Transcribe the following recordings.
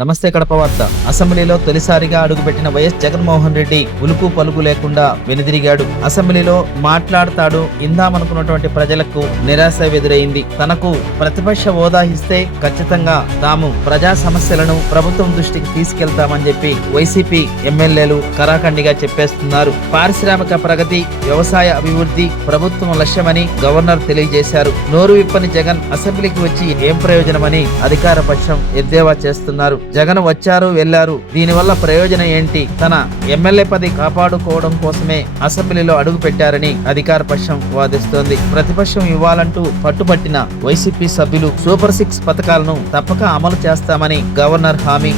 నమస్తే కడప వార్త. అసెంబ్లీలో తొలిసారిగా అడుగుపెట్టిన వైఎస్ జగన్మోహన్ రెడ్డి ఉలుకు పలుకు లేకుండా వెనుదిరిగాడు. అసెంబ్లీలో మాట్లాడతాడు ఇందామనుకున్నటువంటి ప్రజలకు నిరాశ ఎదురైంది. తనకు ప్రతిపక్ష హోదా ఇస్తే ఖచ్చితంగా తాము ప్రజా సమస్యలను ప్రభుత్వం దృష్టికి తీసుకెళ్తామని చెప్పి వైసీపీ ఎమ్మెల్యేలు కరాఖండిగా చెప్పేస్తున్నారు. పారిశ్రామిక ప్రగతి, వ్యవసాయ అభివృద్ధి ప్రభుత్వం లక్ష్యమని గవర్నర్ తెలియజేశారు. నోరు విప్పని జగన్ అసెంబ్లీకి వచ్చి ఏం ప్రయోజనమని అధికార పక్షం ఎద్దేవా చేస్తున్నారు. జగన్ వచ్చారు వెళ్లారు, దీనివల్ల ప్రయోజనం ఏంటి? తన ఎమ్మెల్యే పదవి కాపాడుకోవడం కోసమే అసెంబ్లీలో అడుగు పెట్టారని అధికార పక్షం వాదిస్తోంది. ప్రతిపక్షం ఇవ్వాలంటూ పట్టుబట్టిన వైసీపీ సభ్యులు సూపర్ 6 పథకాలను తప్పక అమలు చేస్తామని గవర్నర్ హామీ.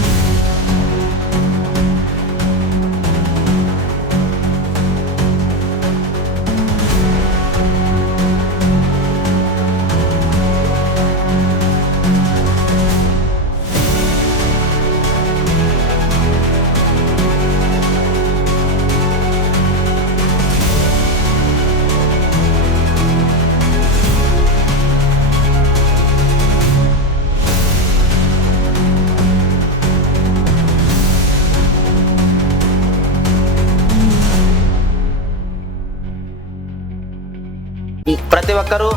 ప్రతి ఒక్కరూ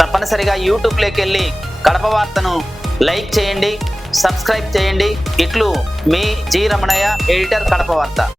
తప్పనిసరిగా యూట్యూబ్లోకి వెళ్ళి కడప వార్తను లైక్ చేయండి, సబ్స్క్రైబ్ చేయండి. ఇట్లు మీ జి రమణయ్య, ఎడిటర్, కడప వార్త.